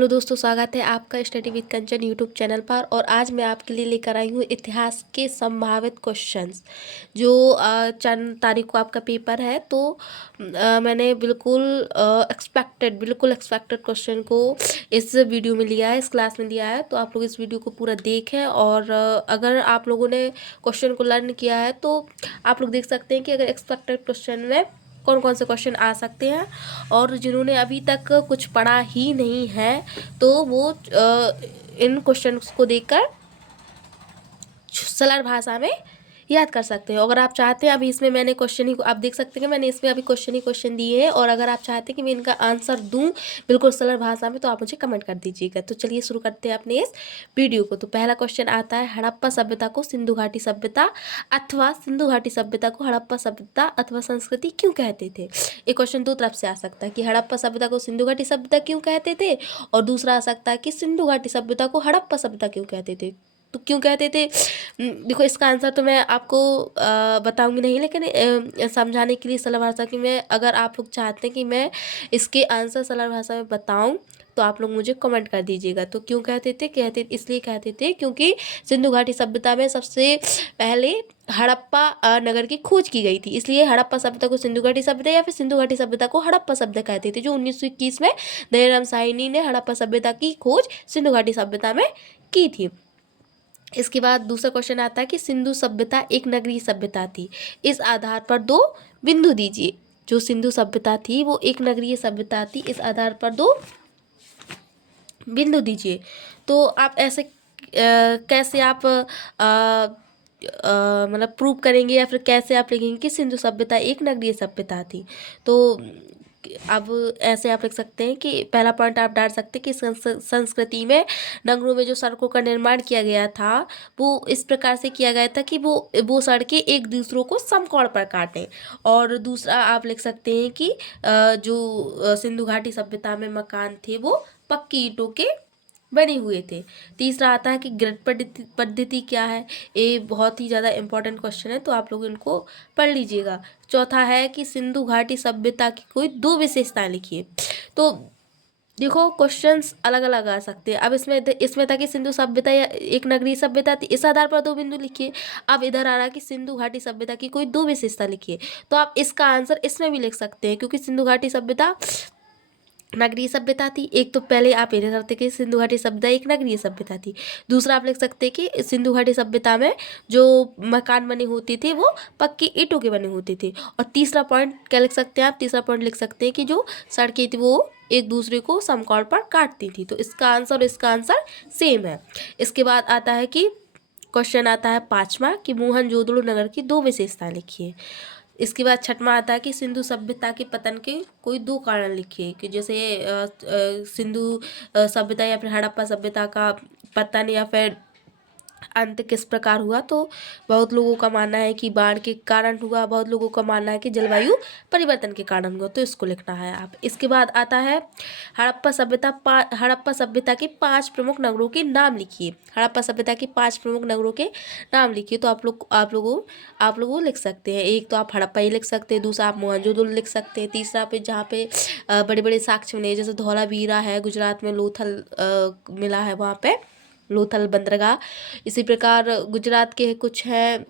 Hello दोस्तों, स्वागत है आपका study with Kanchan YouTube channel पर। और आज मैं आपके लिए लेकर आई हूँ इतिहास के संभावित क्वेश्चंस। जो 4 तारीख को आपका पेपर है, तो मैंने बिल्कुल एक्सपेक्टेड क्वेश्चन को इस वीडियो में लिया है, इस क्लास में लिया है। तो आप लोग इस वीडियो को पूरा देखें, और अगर आप लोगों ने क्वेश्चन को लर्न किया है तो आप लोग देख सकते हैं कि अगर एक्सपेक्टेड क्वेश्चन में कौन कौन से क्वेश्चन आ सकते हैं। और जिन्होंने अभी तक कुछ पढ़ा ही नहीं है तो वो इन क्वेश्चंस को देखकर सरल भाषा में याद कर सकते हैं। अगर आप चाहते हैं, अभी इसमें मैंने क्वेश्चन ही आप देख सकते हैं कि मैंने इसमें अभी क्वेश्चन दिए हैं, और अगर आप चाहते हैं कि मैं इनका आंसर दूं बिल्कुल सरल भाषा में, तो आप मुझे कमेंट कर दीजिएगा। तो चलिए शुरू करते हैं अपने इस वीडियो को। तो पहला क्वेश्चन आता है, हड़प्पा सभ्यता को सिंधु घाटी सभ्यता अथवा सिंधु घाटी सभ्यता को हड़प्पा सभ्यता अथवा संस्कृति क्यों कहते थे। ये क्वेश्चन दो तरफ से आ सकता है कि हड़प्पा सभ्यता को सिंधु घाटी सभ्यता क्यों कहते थे, और दूसरा आ सकता है कि सिंधु घाटी सभ्यता को हड़प्पा सभ्यता क्यों कहते थे। तो क्यों कहते थे, देखो इसका आंसर तो मैं आपको बताऊंगी नहीं, लेकिन समझाने के लिए सरल भाषा की मैं, अगर आप लोग चाहते हैं कि मैं इसके आंसर सरल भाषा में बताऊं तो आप लोग मुझे कमेंट कर दीजिएगा। तो क्यों कहते थे, इसलिए कहते थे क्योंकि सिंधु घाटी सभ्यता में सबसे पहले हड़प्पा नगर की खोज की गई थी, इसलिए हड़प्पा सभ्यता को सिंधु घाटी सभ्यता या फिर सिंधु घाटी सभ्यता को हड़प्पा सभ्यता कहते थे। जो 1921 में दयाराम साहनी ने हड़प्पा सभ्यता की खोज सिंधु घाटी सभ्यता में की थी। इसके बाद दूसरा क्वेश्चन आता है कि सिंधु सभ्यता एक नगरीय सभ्यता थी, इस आधार पर दो बिंदु दीजिए। जो सिंधु सभ्यता थी वो एक नगरीय सभ्यता थी, इस आधार पर दो बिंदु दीजिए। तो आप ऐसे कैसे आप मतलब प्रूव करेंगे, या फिर कैसे आप लिखेंगे कि सिंधु सभ्यता एक नगरीय सभ्यता थी। तो अब ऐसे आप लिख सकते हैं कि पहला पॉइंट आप डाल सकते हैं कि संस्कृति में नगरों में जो सड़कों का निर्माण किया गया था वो इस प्रकार से किया गया था कि वो सड़कें एक दूसरों को समकोण पर काटें। और दूसरा आप लिख सकते हैं कि जो सिंधु घाटी सभ्यता में मकान थे वो पक्की ईंटों के बने हुए थे। तीसरा आता है कि ग्रिड पद्धति क्या है। ये बहुत ही ज़्यादा इंपॉर्टेंट क्वेश्चन है, तो आप लोग इनको पढ़ लीजिएगा। चौथा है कि सिंधु घाटी सभ्यता की कोई दो विशेषताएं लिखिए। तो देखो क्वेश्चंस अलग अलग आ सकते हैं। अब इसमें था कि सिंधु सभ्यता या एक नगरीय सभ्यता थी, इस आधार पर दो बिंदु लिखिए। अब इधर आ रहा है कि सिंधु घाटी सभ्यता की कोई दो विशेषता लिखिए। तो आप इसका आंसर इसमें भी लिख सकते हैं, क्योंकि सिंधु घाटी सभ्यता नगरीय सभ्यता थी। एक तो पहले आप ये करते कि सिंधु घाटी सभ्यता एक नगरीय सभ्यता थी। दूसरा आप लिख सकते हैं कि सिंधु घाटी सभ्यता में जो मकान बने होते थे वो पक्की ईंटों के बने होते थे। और तीसरा पॉइंट क्या लिख सकते हैं आप, तीसरा पॉइंट लिख सकते हैं कि जो सड़कें थी वो एक दूसरे को समकोण पर काटती थी। तो इसका आंसर और इसका आंसर सेम है। इसके बाद आता है कि क्वेश्चन आता है पाँचवा कि मोहनजोदड़ो नगर की दो विशेषताएं लिखिए। इसके बाद छठवां आता है कि सिंधु सभ्यता के पतन के कोई दो कारण लिखिए। कि जैसे सिंधु सभ्यता या फिर हड़प्पा सभ्यता का पतन या फिर अंत किस प्रकार हुआ। तो बहुत लोगों का मानना है कि बाढ़ के कारण हुआ, बहुत लोगों का मानना है कि जलवायु परिवर्तन के कारण हुआ। तो इसको लिखना है आप। इसके बाद आता है हड़प्पा सभ्यता के 5 प्रमुख नगरों के नाम लिखिए। हड़प्पा सभ्यता के 5 प्रमुख नगरों के नाम लिखिए। तो आप लोग लिख सकते हैं। एक तो आप हड़प्पा ही लिख सकते हैं, दूसरा आप मोहनजोदड़ो लिख सकते हैं, तीसरा पे जहाँ पे बड़े बड़े साक्ष्य मिले, जैसे धौलावीरा है गुजरात में, लोथल मिला है वहाँ पे, लोथल बंदरगाह। इसी प्रकार गुजरात के कुछ हैं,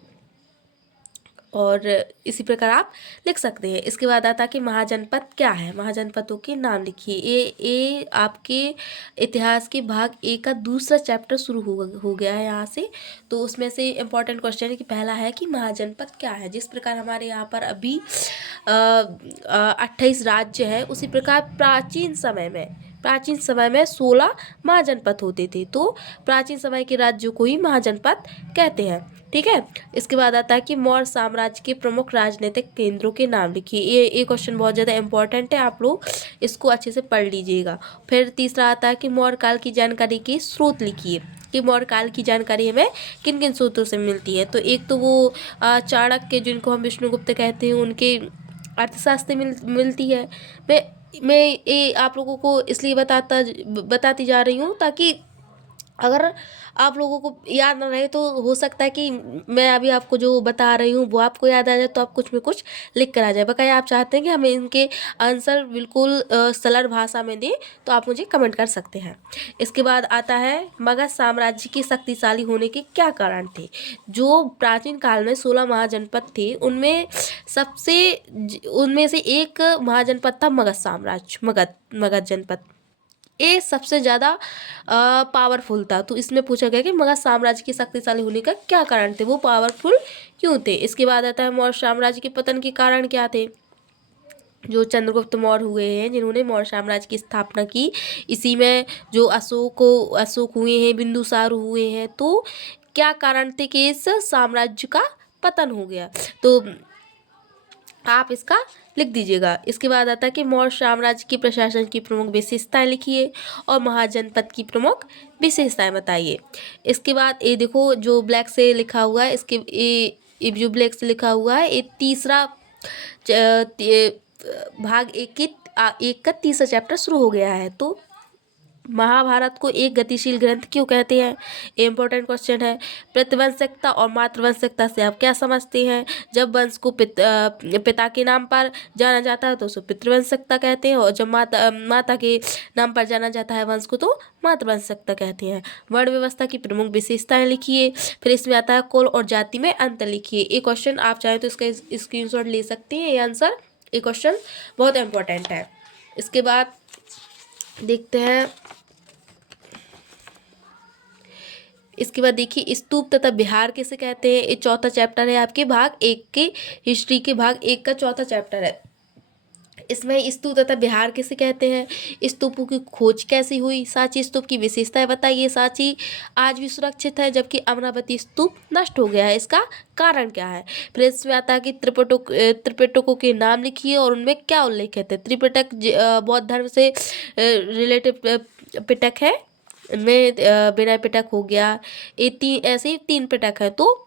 और इसी प्रकार आप लिख सकते हैं। इसके बाद आता है कि महाजनपद क्या है। महाजनपदों के नाम लिखिए। ये आपके इतिहास के भाग 1 का दूसरा चैप्टर शुरू हो गया है यहाँ से। तो उसमें से इम्पोर्टेंट क्वेश्चन है कि पहला है कि महाजनपद क्या है। जिस प्रकार हमारे यहाँ पर अभी 28 राज्य है, उसी प्रकार प्राचीन समय में 16 महाजनपद होते थे। तो प्राचीन समय के राज्यों को ही महाजनपद कहते हैं। ठीक है। इसके बाद आता है कि मौर्य साम्राज्य के प्रमुख राजनीतिक केंद्रों के नाम लिखिए। ये क्वेश्चन बहुत ज़्यादा इंपॉर्टेंट है, आप लोग इसको अच्छे से पढ़ लीजिएगा। फिर तीसरा आता है कि मौर्य काल की जानकारी के स्रोत लिखिए। कि मौर्य काल की जानकारी हमें किन किन स्रोतों से मिलती है। तो एक तो वो चाणक्य, जिनको हम विष्णुगुप्त कहते हैं, उनके अर्थशास्त्र मिलती है। मैं ये आप लोगों को इसलिए बताती जा रही हूँ ताकि अगर आप लोगों को याद ना रहे तो हो सकता है कि मैं अभी आपको जो बता रही हूँ वो आपको याद आ जाए, तो आप कुछ में कुछ लिख कर आ जाए। बकाया आप चाहते हैं कि हमें इनके आंसर बिल्कुल सरल भाषा में दें, तो आप मुझे कमेंट कर सकते हैं। इसके बाद आता है मगध साम्राज्य के शक्तिशाली होने के क्या कारण थे। जो प्राचीन काल में 16 महाजनपद थे, उनमें से एक महाजनपद था मगध साम्राज्य, मगध जनपद। ये सबसे ज़्यादा पावरफुल था। तो इसमें पूछा गया कि मगध साम्राज्य के शक्तिशाली होने का क्या कारण थे, वो पावरफुल क्यों थे। इसके बाद आता है मौर्य साम्राज्य के पतन के कारण क्या थे। जो चंद्रगुप्त मौर्य हुए हैं, जिन्होंने मौर्य साम्राज्य की स्थापना की, इसी में जो अशोक हुए हैं, बिंदुसार हुए हैं, तो क्या कारण थे कि इस साम्राज्य का पतन हो गया। तो आप इसका लिख दीजिएगा। इसके बाद आता है कि मौर्य साम्राज्य की प्रशासन की प्रमुख विशेषताएं लिखिए और महाजनपद की प्रमुख विशेषताएं बताइए। इसके बाद ये देखो जो ब्लैक से लिखा हुआ है, ये जो ब्लैक से लिखा हुआ है, ये तीसरा भाग एक का तीसरा चैप्टर शुरू हो गया है। तो महाभारत को एक गतिशील ग्रंथ क्यों कहते हैं, इम्पोर्टेंट क्वेश्चन है। प्रतिवंशकता और मातृवंशकता से आप क्या समझते हैं। जब वंश को पिता के नाम पर जाना जाता है तो उसे पितृवंशकता कहते हैं, और जब माता के नाम पर जाना जाता है वंश को, तो मातृवंशकता कहते हैं। वर्ण व्यवस्था की प्रमुख विशेषताएं लिखिए। फिर इसमें आता है कुल और जाति में अंतर लिखिए। ये क्वेश्चन आप चाहें तो इसका स्क्रीनशॉट ले सकते हैं। ये आंसर, ये क्वेश्चन बहुत इंपॉर्टेंट है। इसके बाद देखते हैं, इसके बाद देखिए स्तूप तथा विहार किसे कहते हैं। ये चौथा चैप्टर है आपके भाग 1 के, हिस्ट्री के भाग 1 का चौथा चैप्टर है। इसमें स्तूप तथा विहार किसे कहते हैं, स्तूपों की खोज कैसी हुई, सांची स्तूप की विशेषताएं बताइए। सांची आज भी सुरक्षित है जबकि अमरावती स्तूप नष्ट हो गया है, इसका कारण क्या है। फिर इसमें आता है कि त्रिपिटकों के नाम लिखिए और उनमें क्या उल्लेखित है। त्रिपिटक बौद्ध धर्म से रिलेटिव पिटक है। इनमें विनय पिटक हो गया, ये ऐसे ही 3 पिटक है, तो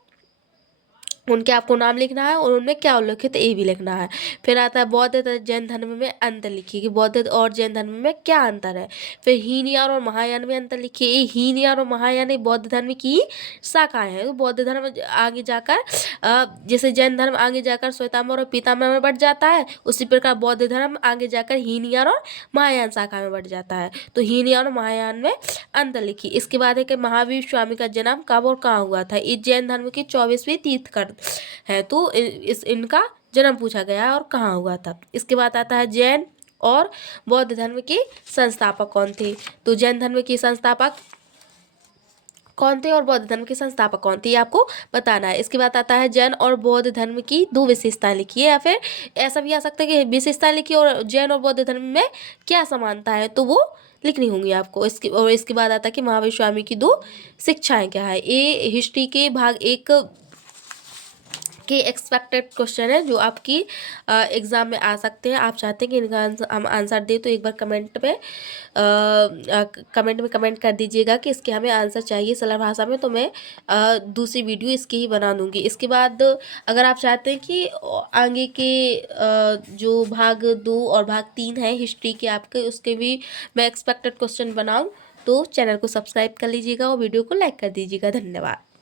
उनके आपको नाम लिखना है और उनमें क्या उल्लेखित है ये भी लिखना है। फिर आता है बौद्ध तथा जैन धर्म में अंतर लिखिए कि बौद्ध और जैन धर्म में क्या अंतर है। फिर हीनयान और महायान में अंतर लिखिए। ये हीनयान और महायान ये बौद्ध धर्म की शाखाएं हैं। तो बौद्ध धर्म आगे जाकर जैसे जैन धर्म आगे जाकर श्वेतांबर और पीतांबर में बढ़ जाता है, उसी प्रकार बौद्ध धर्म आगे जाकर हीनयान और महायान शाखा में बढ़ जाता है। तो हीनयान और महायान में अंतर लिखिए। इसके बाद है कि महावीर स्वामी का जन्म कब और कहाँ हुआ था। ये जैन धर्म के 24वें तीर्थंकर है, तो इनका जन्म पूछा गया और कहाँ हुआ था। इसके बाद आता है जैन और बौद्ध धर्म के संस्थापक कौन थे। तो जैन धर्म के संस्थापक कौन थे और बौद्ध धर्म के संस्थापक कौन थे, ये आपको बताना है। इसके बाद आता है जैन और बौद्ध धर्म की 2 विशेषताएं लिखिए, या फिर ऐसा भी आ सकता है कि विशेषताएं लिखिए और जैन और बौद्ध धर्म में क्या समानता है, तो वो लिखनी होंगी आपको। इसके बाद आता है कि महावीर स्वामी की 2 शिक्षाएं क्या है। ये हिस्ट्री के भाग 1 के एक्सपेक्टेड क्वेश्चन है जो आपकी एग्ज़ाम में आ सकते हैं। आप चाहते हैं कि इनका हम आंसर दें, तो एक बार कमेंट में कमेंट कर दीजिएगा कि इसके हमें आंसर चाहिए सरल भाषा में, तो मैं दूसरी वीडियो इसकी ही बना दूँगी। इसके बाद अगर आप चाहते हैं कि आगे के जो भाग 2 और भाग 3 है हिस्ट्री के आपके, उसके भी मैं एक्सपेक्टेड क्वेश्चन बनाऊँ, तो चैनल को सब्सक्राइब कर लीजिएगा और वीडियो को लाइक कर दीजिएगा। धन्यवाद।